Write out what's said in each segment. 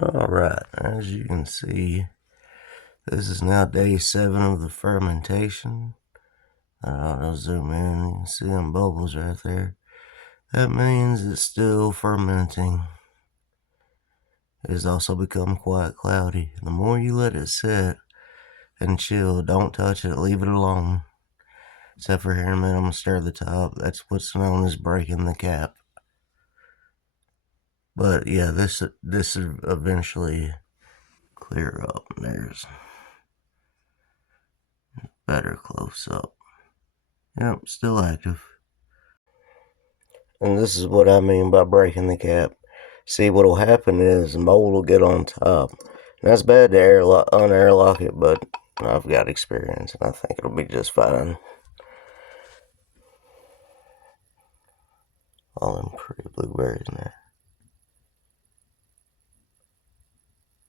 Alright, as you can see, this is now day 7 of the fermentation. I'll zoom in, you can see them bubbles right there. That means it's still fermenting. It has also become quite cloudy. The more you let it sit and chill, don't touch it, leave it alone. Except for here in a minute, I'm going to stir the top. That's what's known as breaking the cap. But yeah, this will eventually clear up. There's better close up. Yep, still active. And this is what I mean by breaking the cap. See, what'll happen is mold will get on top. And that's bad to unairlock it, but I've got experience and I think it'll be just fine. All them pretty blueberries in there.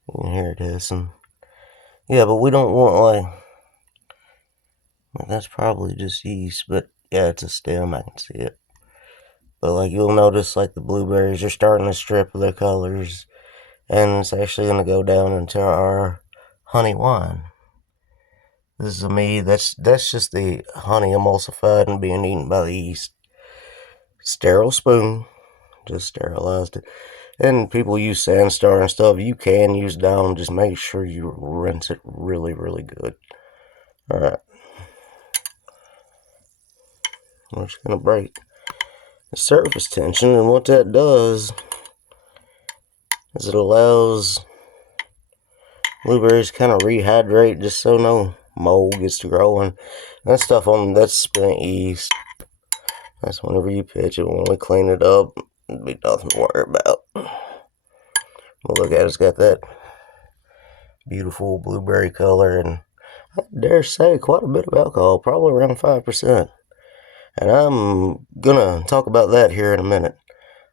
You can hear it hissing. Yeah, but we don't want that's probably just yeast, but yeah, it's a stem, I can see it. But you'll notice the blueberries are starting to strip their colors, and it's actually going to go down into our honey wine. This is a Mead. That's just the honey emulsified and being eaten by the yeast. Sterile spoon, just sterilized it. And people use Sandstar and stuff. You can use Dawn. Just make sure you rinse it really, really good. All right. We're just gonna break the surface tension, and what that does is it allows blueberries kind of rehydrate, just so no mold gets to growing. That stuff that's spent yeast. That's whenever you pitch it. When we clean it up, it'll be nothing to worry about. But look at it, it's got that beautiful blueberry color, and I dare say quite a bit of alcohol, probably around 5%. And I'm gonna talk about that here in a minute.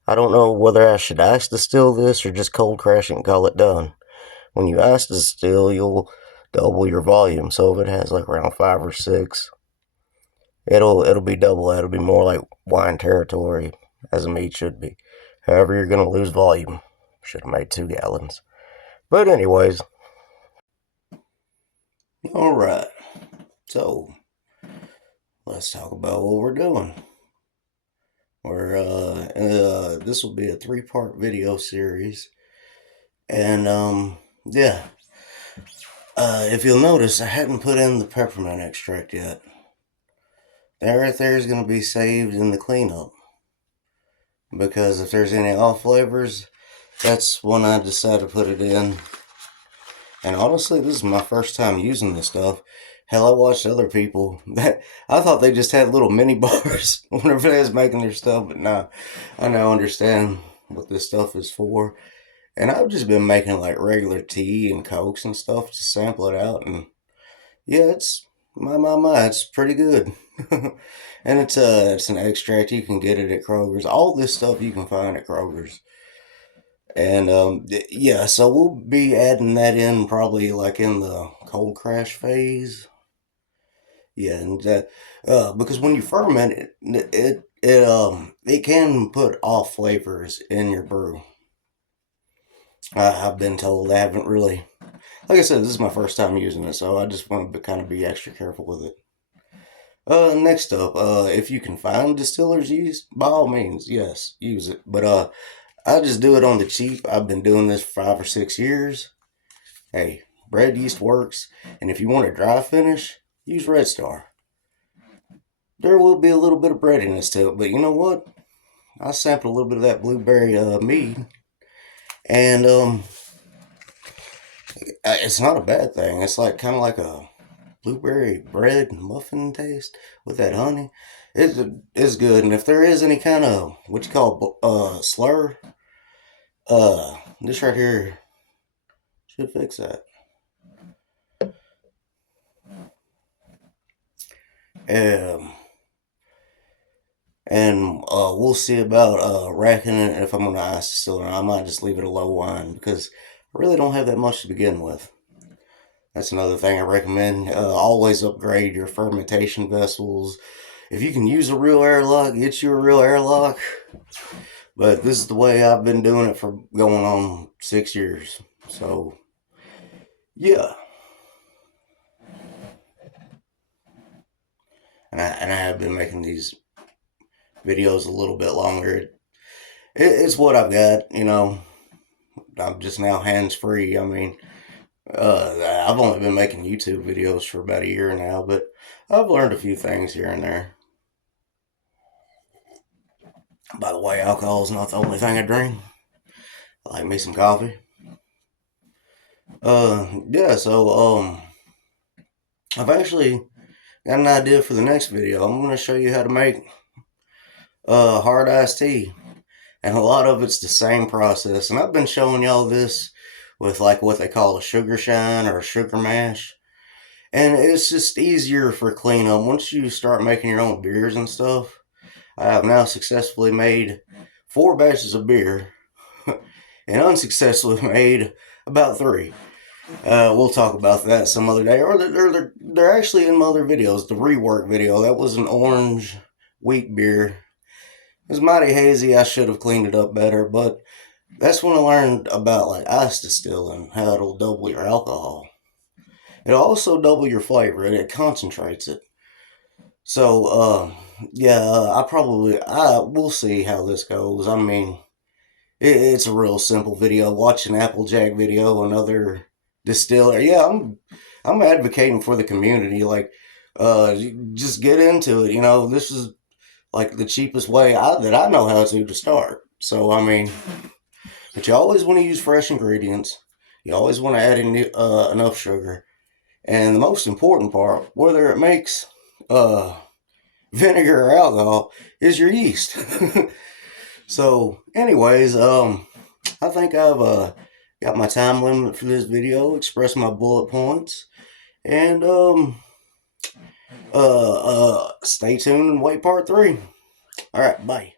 I don't know whether I should ice distill this or just cold crash it and call it done. When you ice distill, you'll double your volume. So if it has around 5 or 6, it'll be double that. It'll be more like wine territory, as a Mead should be. However, you're gonna lose volume. Should have made 2 gallons. But anyways. Alright. So let's talk about what we're doing. This will be a 3-part video series. And yeah. If you'll notice, I hadn't put in the peppermint extract yet. That right there is going to be saved in the cleanup. Because if there's any off flavors, that's when I decide to put it in. And honestly, this is my first time using this stuff. Hell, I watched other people that I thought they just had little mini bars whenever they was making their stuff, but nah, I now understand what this stuff is for. And I've just been making regular tea and cokes and stuff to sample it out, and yeah, it's it's pretty good. And it's an extract. You can get it at Kroger's. All this stuff you can find at Kroger's. And yeah, so we'll be adding that in probably in the cold crash phase. Yeah, and because when you ferment it can put off flavors in your brew. I've been told. I haven't really, like I said, this is my first time using it, so I just want to kind of be extra careful with it. Next up, if you can find distiller's yeast, by all means, yes, use it. But I just do it on the cheap. I've been doing this for 5 or 6 years. Hey, bread yeast works, and if you want a dry finish, use Red Star. There will be a little bit of breadiness to it, but you know what? I sampled a little bit of that blueberry Mead, and it's not a bad thing. It's kind of like a blueberry bread muffin taste with that honey. It's good, and if there is any kind of what you call slur, this right here should fix that. Um, and we'll see about racking it. If I'm gonna ice distill it, I might just leave it a low wine because I really don't have that much to begin with. That's another thing I recommend. Always upgrade your fermentation vessels. If you can use a real airlock, get you a real airlock. But this is the way I've been doing it for going on 6 years. So, yeah. And I have been making these videos a little bit longer. It's what I've got, you know. I'm just now hands free. I mean, I've only been making YouTube videos for about a year now, but I've learned a few things here and there. By the way, alcohol is not the only thing I drink. I like me some coffee. Yeah, so, I've actually got an idea for the next video. I'm going to show you how to make hard iced tea. And a lot of it's the same process. And I've been showing y'all this with like what they call a sugar shine or a sugar mash. And it's just easier for cleanup. Once you start making your own beers and stuff, I have now successfully made 4 batches of beer and unsuccessfully made about 3. We'll talk about that some other day. Or they're actually in my other videos. The rework video, that was an orange wheat beer. It was mighty hazy. I should have cleaned it up better, but that's when I learned about like ice distilling, how it'll double your alcohol. It'll also double your flavor, and it concentrates it. So, yeah, we'll see how this goes. I mean, it's a real simple video. Watch an Applejack video, another distiller. Yeah, I'm advocating for the community. Like, just get into it. You know, this is like the cheapest way that I know how to start. So, I mean, but you always want to use fresh ingredients. You always want to add in enough sugar. And the most important part, whether it makes vinegar or alcohol, is your yeast. So, anyways, I think I've got my time limit for this video, expressed my bullet points, and stay tuned and wait part 3. All right, bye.